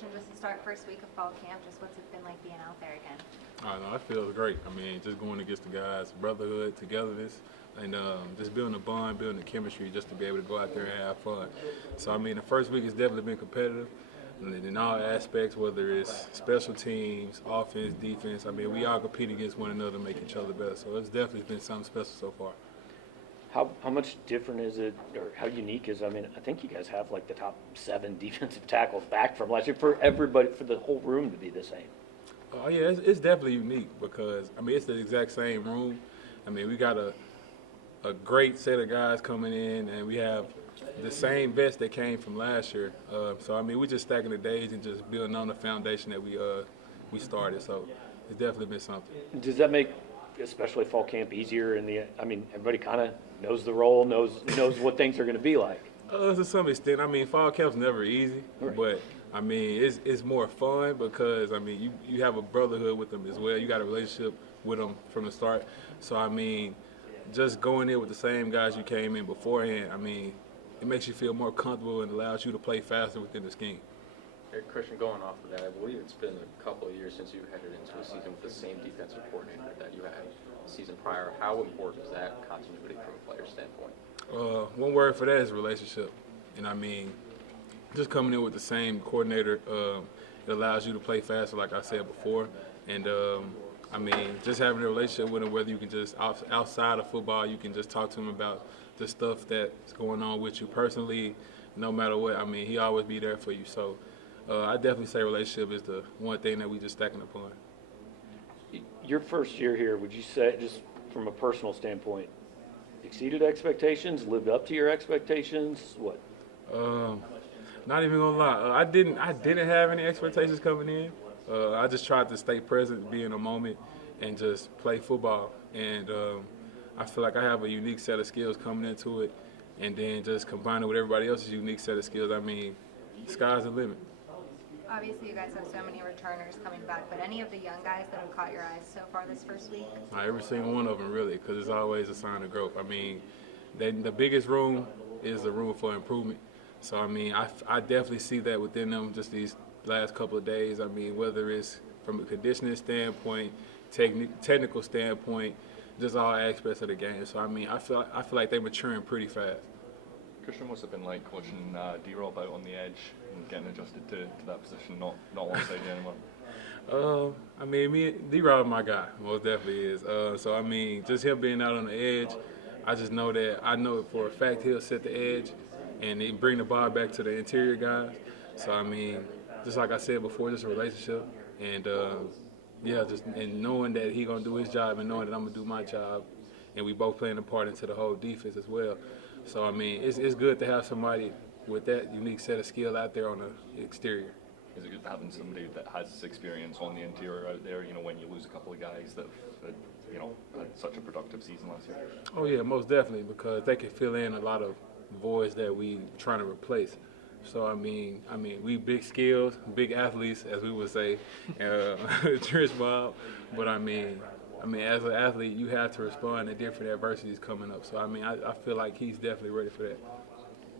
Kristian, just to start first week of fall camp, just what's it been like being out there again? No, it feels great. I mean, just going against the guys, brotherhood, togetherness, and just building a bond, building a chemistry just to be able to go out there and have fun. So, I mean, the first week has definitely been competitive in all aspects, whether it's special teams, offense, defense. I mean, we all compete against one another to make each other better. So it's definitely been something special so far. How much different is it, or how unique is it? I mean, I think you guys have like the top 7 defensive tackles back from last year for everybody, for the whole room to be the same. Oh, yeah, it's definitely unique because, I mean, it's the exact same room. I mean, we got a great set of guys coming in, and we have the same vets that came from last year. So, I mean, we're just stacking the days and just building on the foundation that we started. So it's definitely been something. Does that make, especially fall camp, easier? I mean, everybody kind of knows the role, knows what things are going to be like. To some extent. I mean, fall camp's never easy, Right. but I mean, it's more fun because I mean, you have a brotherhood with them as well. You got a relationship with them from the start. So I mean, just going in with the same guys you came in beforehand, I mean, it makes you feel more comfortable and allows you to play faster within the scheme. Hey, Kristian, going off of that, I believe it's been a couple of years since you headed into a season with the same defensive coordinator that you had the season prior. How important is that continuity from a player standpoint? One word for that is relationship. And I mean, just coming in with the same coordinator, it allows you to play faster, like I said before. And I mean, just having a relationship with him, whether you can just outside of football, you can just talk to him about the stuff that's going on with you personally, no matter what. I mean, he always be there for you. So I definitely say relationship is the one thing that we just stacking upon. Your first year here, would you say, just from a personal standpoint, exceeded expectations, lived up to your expectations? What? Not even gonna lie, I didn't have any expectations coming in. I just tried to stay present, be in a moment, and just play football. And I feel like I have a unique set of skills coming into it, and then just combining with everybody else's unique set of skills. I mean, sky's the limit. Obviously, you guys have so many returners coming back, but any of the young guys that have caught your eyes so far this first week? Every single one of them, really, because it's always a sign of growth. I mean, the biggest room is the room for improvement. So, I mean, I definitely see that within them just these last couple of days. I mean, whether it's from a conditioning standpoint, technical standpoint, just all aspects of the game. So, I mean, I feel like they're maturing pretty fast. Kristian, what's it been like coaching D-Rob out on the edge and getting adjusted to that position, not alongside you anymore? I mean, D-Rob my guy, most definitely is. So, I mean, just him being out on the edge, I just know that I know for a fact he'll set the edge and he bring the ball back to the interior guys. So, I mean, just like I said before, just a relationship. And, and knowing that he going to do his job and knowing that I'm going to do my job. And we both playing a part into the whole defense as well. So, I mean, it's good to have somebody with that unique set of skill out there on the exterior. Is it good having somebody that has experience on the interior out there, when you lose a couple of guys that have, had such a productive season last year? Oh, yeah, most definitely, because they can fill in a lot of voids that we trying to replace. So, I mean, we big skills, big athletes, as we would say, Trish Bob. But, I mean, as an athlete, you have to respond to different adversities coming up. So, I mean, I feel like he's definitely ready for that.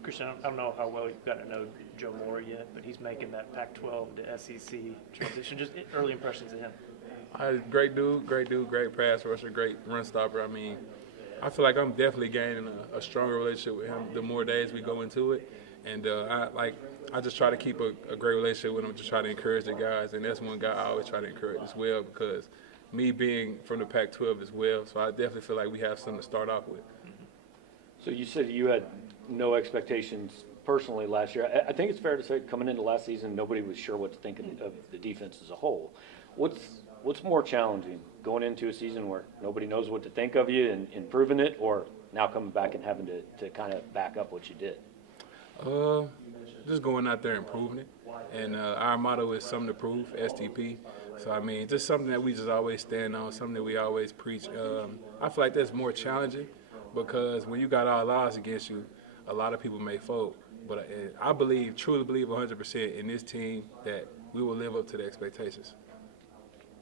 Kristian, I don't know how well you've gotten to know Joe Moore yet, but he's making that Pac-12 to SEC transition. Just early impressions of him. Great dude, great pass rusher, great run stopper. I mean, I feel like I'm definitely gaining a stronger relationship with him the more days we go into it. And I just try to keep a great relationship with him, to try to encourage the guys. And that's one guy I always try to encourage as well, because me being from the Pac-12 as well, so I definitely feel like we have something to start off with. So you said you had no expectations personally last year. I think it's fair to say coming into last season, nobody was sure what to think of the defense as a whole. What's more challenging, going into a season where nobody knows what to think of you and improving it, or now coming back and having to kind of back up what you did? Just going out there and proving it. And our motto is something to prove, STP. So, I mean, just something that we just always stand on, something that we always preach. I feel like that's more challenging because when you got all odds against you, a lot of people may fold. But I truly believe 100% in this team that we will live up to the expectations.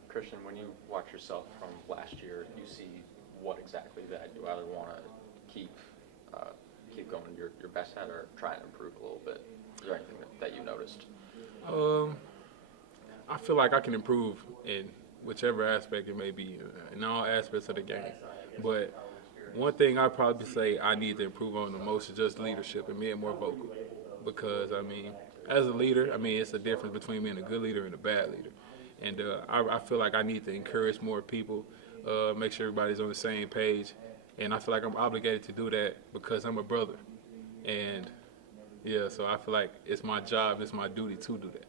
Kristian, when you watch yourself from last year, you see what exactly that you either want to keep keep going your best at or try and improve a little bit? Is there anything that you noticed? I feel like I can improve in whichever aspect it may be, in all aspects of the game. But one thing I'd probably say I need to improve on the most is just leadership and being more vocal. Because, I mean, as a leader, I mean, it's a difference between being a good leader and a bad leader. And I feel like I need to encourage more people, make sure everybody's on the same page. And I feel like I'm obligated to do that because I'm a brother. And, yeah, so I feel like it's my job, it's my duty to do that.